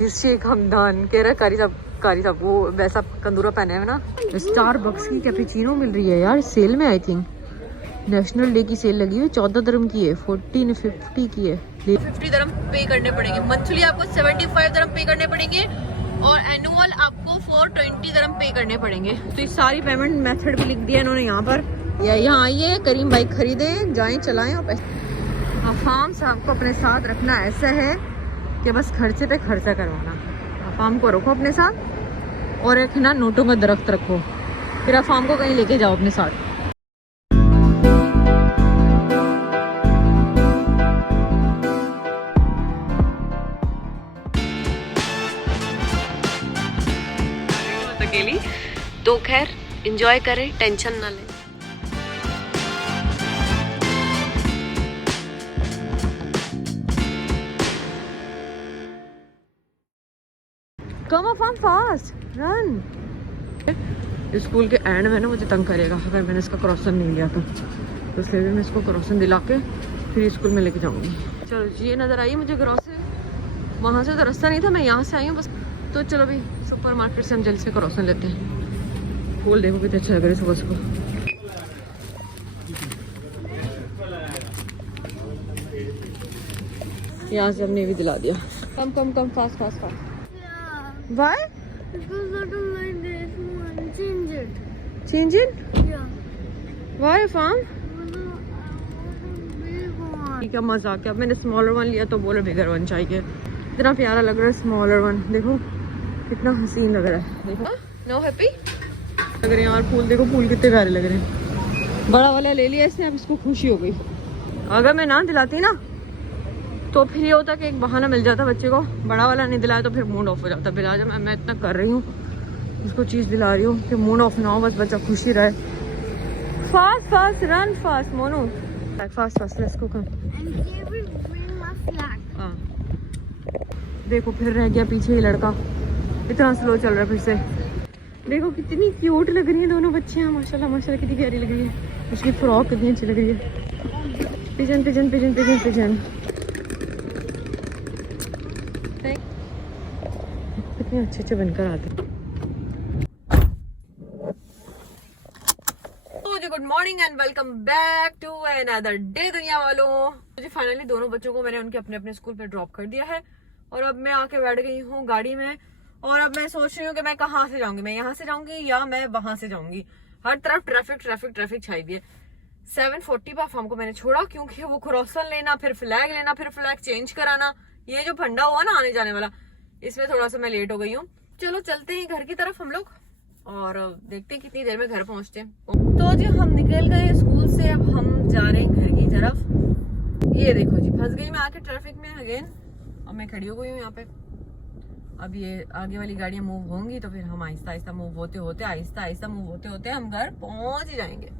शेख हमदान कह रहा कारी साहब वो वैसा कंदूरा पहने है ना। स्टारबक्स की कैपेचिनो मिल रही है यार सेल में। आई थिंक नेशनल डे की सेल लगी हुई है। 14 दिरहम की है, 1450 की है। 50 दिरहम पे करने पड़ेंगे। मंथली आपको 75 दिरहम पे करने पड़ेंगे और एनुअल आपको 420 दिरहम पे करने पड़ेंगे। तो ये सारी पेमेंट मेथड भी लिख दिया इन्होंने यहाँ पर। या यहाँ आइए, करीम बाइक खरीदे, जाएं चलाएं और पैसे। अफाम साहब को अपने साथ रखना ऐसा है कि बस खर्चे पे खर्चा करवाना। अफाम को रखो अपने साथ और एक ना नोटों का दरख्त रखो, फिर अफाम को कहीं लेके जाओ अपने साथ। अकेली तो खैर एंजॉय करें, टेंशन ना लें। कम ऑफ फास्ट रन। स्कूल के एंड में ना मुझे तंग करेगा अगर मैंने इसका क्रॉसन नहीं लिया तो इसलिए भी मैं इसको क्रॉसन दिला के फिर स्कूल में लेके जाऊंगी। चलो जी, ये नज़र आई मुझे क्रॉसन। वहाँ से तो रास्ता नहीं था, मैं यहाँ से आई हूँ बस। तो चलो भाई सुपर मार्केट से हम जल्दी से क्रॉसन लेते हैं। फूल देखो कितने अच्छे लग रहे सुबह सुबह। यहाँ से हमने भी दिला दिया। Come come come fast fast fast. Why? Because I don't like this one. Change it. Change it? Yeah. Why farm? Big one. क्या मजा आ गया। अब मैंने स्मॉलर वन लिया तो बोले बिगर वन चाहिए। इतना प्यारा लग रहा है स्मॉलर वन। देखो कितना हसीन लग रहा है। देखो नो हैप्पी लग रहे हैं यार। फूल देखो, फूल कितने प्यारे लग रहे हैं। बड़ा वाला ले लिया इसने, अब इसको खुशी हो गई। अगर मैं ना दिलाती ना तो फिर ये होता कि एक बहाना मिल जाता बच्चे को। बड़ा वाला नहीं दिलाया तो फिर मूड ऑफ हो जाता। फिर आज मैं इतना कर रही हूँ, उसको चीज़ दिला रही हूँ कि मूड ऑफ ना हो, बस बच्चा खुशी रहे। Fast fast run fast Monu, fast fast let's go come. हाँ देखो फिर रह गया पीछे ही लड़का, इतना स्लो चल रहा है फिर से। देखो कितनी क्यूट लग रही है दोनों बच्चियाँ, माशाल्लाह माशाल्लाह कितनी प्यारी लग रही है। उसकी फ्रॉक कितनी अच्छी लग रही है। Pigeon pigeon pigeon pigeon pigeon कितने अच्छे अच्छे बनकर आते हैं। Good morning and welcome back to another day दुनिया वालों। मुझे फाइनली दोनों बच्चों को मैंने उनके अपने अपने स्कूल पे ड्रॉप कर दिया है और अब मैं आके बैठ गई हूँ गाड़ी में। और अब मैं सोच रही हूँ कि मैं कहाँ से जाऊंगी, मैं यहाँ से जाऊंगी या मैं वहां से जाऊंगी। हर तरफ ट्रैफिक ट्रैफिक ट्रैफिक छाई हुई है। 7:40 पर फॉर्म को मैंने छोड़ा क्योंकि वो क्रॉसन लेना, फिर फ्लैग लेना, फिर फ्लैग चेंज कराना, ये जो फंडा हुआ ना आने जाने वाला, इसमें थोड़ा सा मैं लेट हो गई हूँ। चलो चलते हैं घर की तरफ हम लोग और देखते हैं कितनी देर में घर पहुंचते हैं। तो जी हम निकल गए स्कूल से, अब हम जा रहे हैं घर की तरफ। ये देखो जी फंस गई मैं आके ट्रैफिक में अगेन। अब मैं खड़ी हो गई हूँ यहाँ पे। अब ये आगे वाली गाड़ियां मूव होंगी तो फिर हम आहिस्ता आहिस्ता मूव होते होते आहिस्ता आहिस्ता मूव होते होते हम घर पहुंच ही जाएंगे।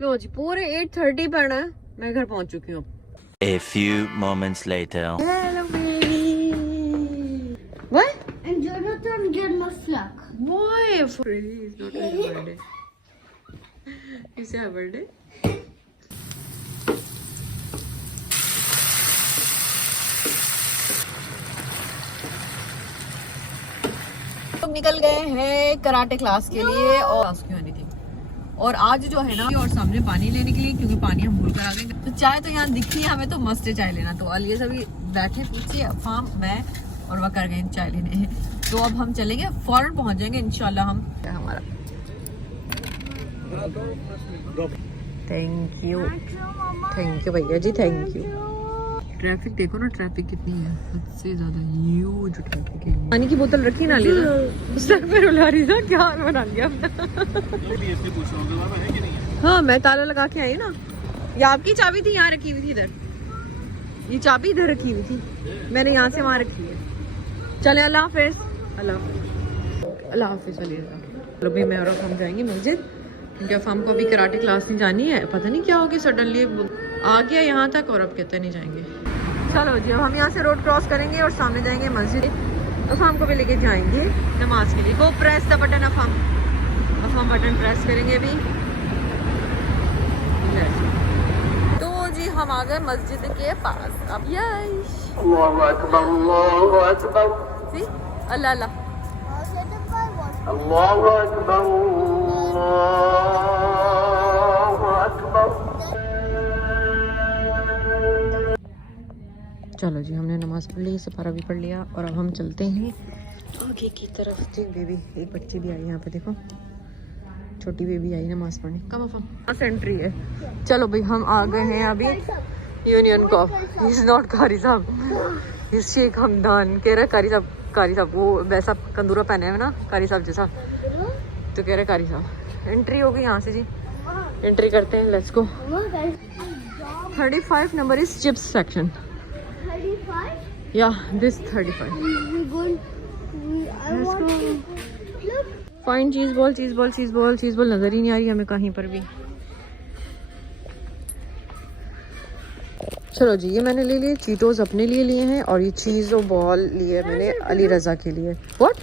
लो जी पूरे 8:30 पर ना मैं घर पहुंच चुकी हूँ। A few moments later. Hello baby. What? And Jonathan get my flag. Why? Really, it's not his birthday. You say her birthday? लोग निकल गए हैं कराटे क्लास के लिए और क्लास क्यों नहीं थी। और आज जो है ना और सामने पानी लेने के लिए, क्योंकि पानी हम भूल कर आ गए। तो चाय तो यहाँ दिखी है हमें, तो मस्त चाय लेना। तो अलिया सभी बैठे पीछे, अफाम मैं और वह कर गए चाय लेने। तो अब हम चलेंगे, फौरन पहुंच जाएंगे इंशाल्लाह हम। हमारा थैंक यू भैया जी, थैंक यू। ट्रैफिक देखो ना, ट्रैफिक कितनी है, हद से ज्यादा ह्यूज ट्रैफिक है। पानी की बोतल रखी ना लिया, सर पे रुला रही था, क्या हाल बना लिया। हाँ मैं ताला लगा के आई ना। ये आपकी चाबी थी, यहाँ रखी हुई थी इधर। ये चाबी इधर रखी हुई थी, मैंने यहाँ से वहाँ रखी है। चले अल्लाह हाफिज। अल्लाह हाफिज। चलो भाई मैं और हम जाएंगे मस्जिद, क्योंकि अफाम को अभी कराटे क्लास नहीं जानी है। पता नहीं क्या हो गया, सडनली आ गया यहाँ तक और अब कहते नहीं जाएंगे। चलो जी अब हम यहाँ से रोड क्रॉस करेंगे और सामने जाएंगे मस्जिद। अफाम को भी लेके जाएंगे नमाज के लिए। गो प्रेस द बटन अफाम बटन प्रेस करेंगे अभी। तो जी हम आ गए मस्जिद के पास। अब See? अल्लाह अल्लाह। Allahu Akbar, Allahu Akbar. चलो जी, हमने नमाज पढ़ ली, सफारा भी पढ़ लिया और अब हम चलते हैं आगे की तरफ। देख बेबी, एक बच्ची भी आई यहाँ पे, देखो छोटी बेबी आई नमाज पढ़ने। कम एंट्री है। चलो भाई, हम आ गए हैं अभी यूनियन को। ही इज नॉट कारी साहब, ही इज शेख हमदान। कह रहा कारी साहब, कारी साहब वो वैसा कंदूरा पहने है ना कारी साहब जैसा, तो कह रहे कारी साहब। एंट्री होगी यहाँ से जी, एंट्री करते हैं, let's go. 35 number is chips section. 35? Yeah, this 35. We're going. Let's go. Look. Fine cheese ball, cheese ball, cheese ball, cheese ball नजर ही नहीं आ रही हमें कहीं पर भी। चलो जी, ये मैंने ले लिए चीटोस, अपने लिए लिए हैं, और ये चीज और बॉल लिए मैंने अली रजा के लिए। व्हाट?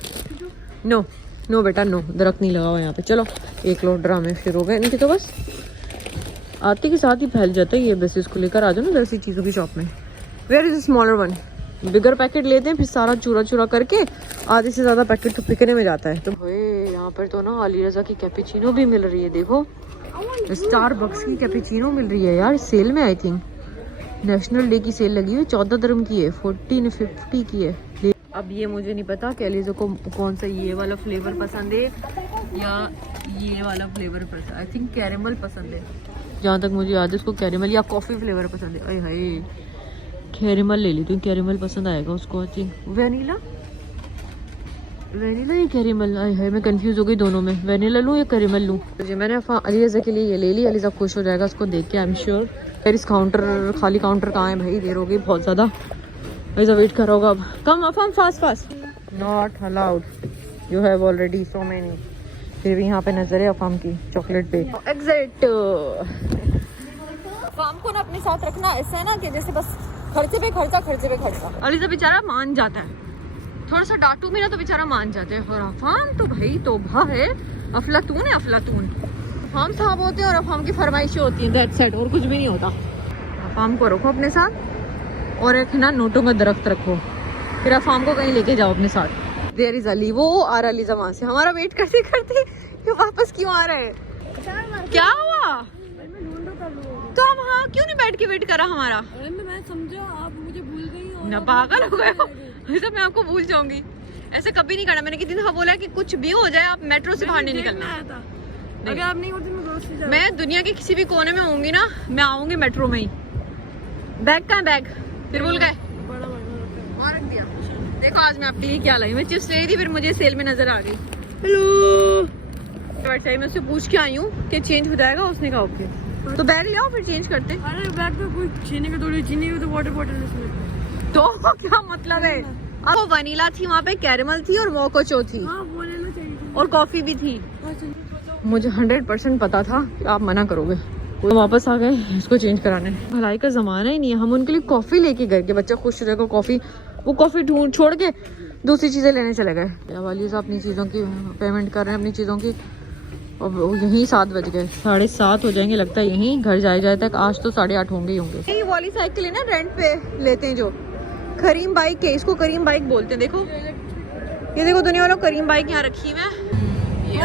नो नो बेटा नो, दरख्त नहीं लगा हुआ यहाँ पे। चलो, एक लोग ड्रामे शुरू हो गए इनके, तो बस आते के साथ ही फैल जाता है ये। बस इसको लेकर आ जाओ ना वैसी चीज़ों की शॉप में। Where is smaller one? Bigger packet लेते हैं, फिर सारा चूरा चूरा करके आधे से ज़्यादा पैकेट तो बिकने में जाता है। तो यहाँ पर तो ना अली रजा की कैपेचिनो भी मिल रही है, देखो स्टारबक्स की कैपेचिनो मिल रही है यार, सेल में। आई थिंक नेशनल डे की सेल लगी हुई, 14 dirham की है, 1450 की है। अब ये मुझे नहीं पता कि अलीज़ा को कौन सा ये वाला फ्लेवर पसंद है या ये वाला फ्लेवर पसंद। आई थिंक कैरेमल पसंद है, जहाँ तक मुझे याद है उसको कैरेमल या कॉफ़ी फ्लेवर पसंद है। अरे हाय, कैरेमल ले ली, तो कैरेमल पसंद आएगा उसको। आई थिंक वेनिला, वेनिला या कैरेमल। आए हाय, मैं कंफ्यूज हो गई दोनों में, वेनिला लूँ या कैरेमल लूँ। जी मैंने अलीज़ा के लिए ये ले ली, अलीज़ा खुश हो जाएगा उसको देख के, आई एम श्योर। फिर इस काउंटर, खाली काउंटर कहाँ है भाई, देर हो गई बहुत ज़्यादा, अलीज़ा वेट कर होगा। अब कम अफम fast fast, not allowed, you have already so many. फिर भी यहाँ पे नजर है अफाम की चॉकलेट पे। एग्जिट। अफाम को ना अपने साथ रखना ऐसा है ना कि जैसे बस खर्चे पे खर्चा, खर्चे पे खर्चा। अलीज़ा बेचारा मान जाता है, थोड़ा सा डांटू भी ना तो बेचारा मान जाते हैं। और अफाम तो भाई तोबा है, अफलातून है अफलातून। अफाम साहब होते हैं और अफाम की फरमाइशें होती हैं, दैट्स इट, और कुछ भी नहीं होता। अफाम को रखो अपने साथ, और एक ना नोटों का दरख्त रखो, फिर अफाम को कहीं लेके जाओ अपने साथ। देयर इज अली, वो आ रहा अलीज़ा वहाँ से, हमारा वेट करते करते ये वापस क्यों आ रहे हैं? क्या हुआ? तो हम हाँ क्यों नहीं बैठ के वेट करा हमारा? मैं समझा आप मुझे भूल गई ना, पागल हो गए हो? ऐसा मैं आपको भूल जाऊंगी, ऐसे कभी नहीं करना। मैंने कितनी दफा बोला कि कुछ भी हो जाए आप मेट्रो से बाहर नहीं निकलना। अगर आप नहीं होती मैं दुनिया के किसी भी कोने में होंगी ना, मैं आऊंगी मेट्रो में ही। बैग कहाँ बैग? फिर भूल गए, वहाँ रख दिया। देखो आज मैं आपके लिए क्या लाई, मैं चिप्स ले रही थी, फिर मुझे सेल में नजर आ गई। हेलो, मैं उससे पूछ के आई हूँ कि चेंज हो जाएगा, उसने कहा ओके। तो बैग ले आओ फिर चेंज करते। अरे बैग में कोई चीनी का थोड़ी, चीनी की तो वाटर बॉटल इसमें। तो क्या मतलब है? वो वनीला थी वहाँ पे, कैरेमल थी और मोकोचो थी, हाँ वो लेना चाहिए, और कॉफी भी थी। मुझे 100% पता था कि आप मना करोगे। वो वापस आ गए इसको चेंज कराने। भलाई का जमाना ही नहीं है, हम उनके लिए कॉफी लेके गए कि बच्चा खुश हो जाएगा कॉफी, वो कॉफी ढूंढ छोड़ के दूसरी चीजें लेने चले गए। वाली साहब अपनी चीजों की पेमेंट कर रहे हैं, अपनी चीजों की। और यहीं 7 बज गए, 7:30 हो जाएंगे लगता है यहीं, घर जाए तक। आज तो 8:30 होंगे ही होंगे। ये वाली साइकिल है ना रेंट पे लेते हैं, जो करीम बाइक है, इसको करीम बाइक बोलते हैं। देखो ये देखो दुनिया वालों, करीम बाइक यहाँ रखी है। ये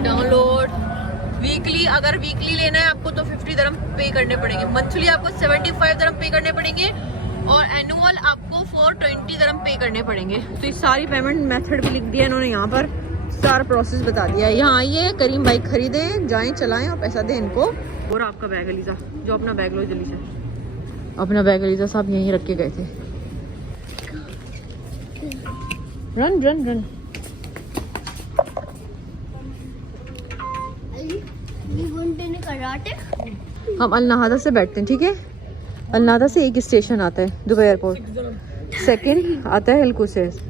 डाउनलोड वीकली, अगर वीकली लेना है आपको तो 50 dirham पे करने पड़ेंगे, मंथली आपको 75 dirham पे करने पड़ेंगे, और एनुअल आपको 420 dirham पे करने पड़ेंगे। तो ये सारी पेमेंट मेथड भी लिख दिया इन्होंने यहाँ पर, सारा प्रोसेस बता दिया है। यहाँ आइए, करीम बाइक खरीदें, जाएं चलाएं और पैसा दें इनको। और आपका बैग अलीज़ा, जो अपना बैग लो जल्दी से। अपना बैग अलीज़ा साहब यहीं रख के गए थे। Run run run. हम अलनाहदा से बैठते हैं, ठीक है? अलनाहदा से एक स्टेशन आता है दुबई एयरपोर्ट, सेकंड आता है अलकुसैस,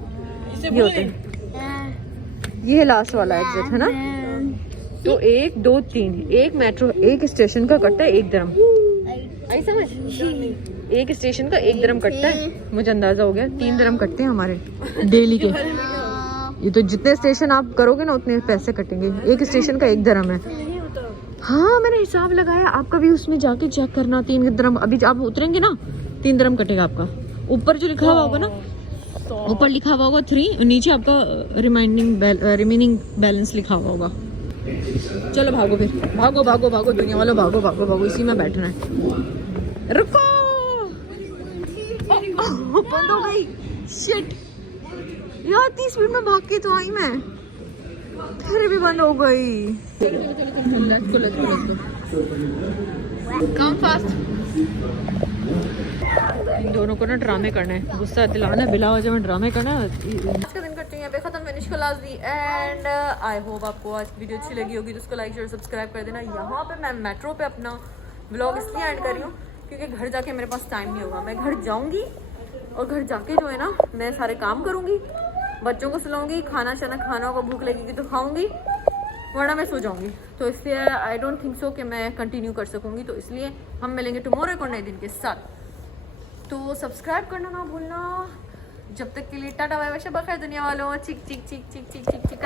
ये होते हैं। ये है लास्ट वाला एग्जिट, है ना? तो 1 2 3 एक मेट्रो एक स्टेशन का कटता है 1 dirham। आई समझ? एक स्टेशन का 1 dirham कटता है, मुझे अंदाजा हो गया। 3 dirham कटते हैं हमारे डेली के। ये तो जितने स्टेशन आप करोगे ना उतने पैसे कटेंगे, एक स्टेशन का 1 dirham है। हाँ मैंने हिसाब लगाया, आप कभी उसमें जाके चेक करना। 3 dirham, अभी आप उतरेंगे ना 3 dirham कटेगा आपका। ऊपर जो लिखा हुआ होगा ना ऊपर लिखा हुआ होगा 3, नीचे आपका रिमेनिंग बैलेंस लिखा हुआ होगा। चलो भागो फिर, भागो भागो भागो दुनिया वालों, भागो भागो भागो, इसी में बैठना है। रुको, बंद हो गई। शिट यार, 30 मिनट में भाग के तो आई मैं, फिर भी बंद हो गई। Come fast. इन दोनों को ना ड्रामे करना है, गुस्सा दिलाना है, बिला वजह में ड्रामे करना है। आज का दिन करते हैं यहाँ पे खत्म, finish class the and I hope आपको आज वीडियो अच्छी लगी होगी, तो उसको लाइक शेयर सब्सक्राइब कर देना। यहाँ पे मैं मेट्रो पे अपना व्लॉग इसलिए एंड कर रही हूँ क्योंकि घर जाके मेरे पास टाइम नहीं होगा। मैं घर जाऊँगी और घर जाके जो है ना मैं सारे काम करूँगी, बच्चों को सुलाऊंगी, खाना शाना खाना होगा, भूख लगेगी तो खाऊंगी, वरना मैं सो जाऊंगी। तो इसलिए आई डोंट थिंक सो कि मैं कंटिन्यू कर सकूंगी। तो इसलिए हम मिलेंगे टुमारो एक और नए दिन के साथ। तो सब्सक्राइब करना ना भूलना। जब तक के लिए टाटा बाय बाय, शब बखैर दुनिया वालों। चिक चिक चिक चिक चिक चिक चिक।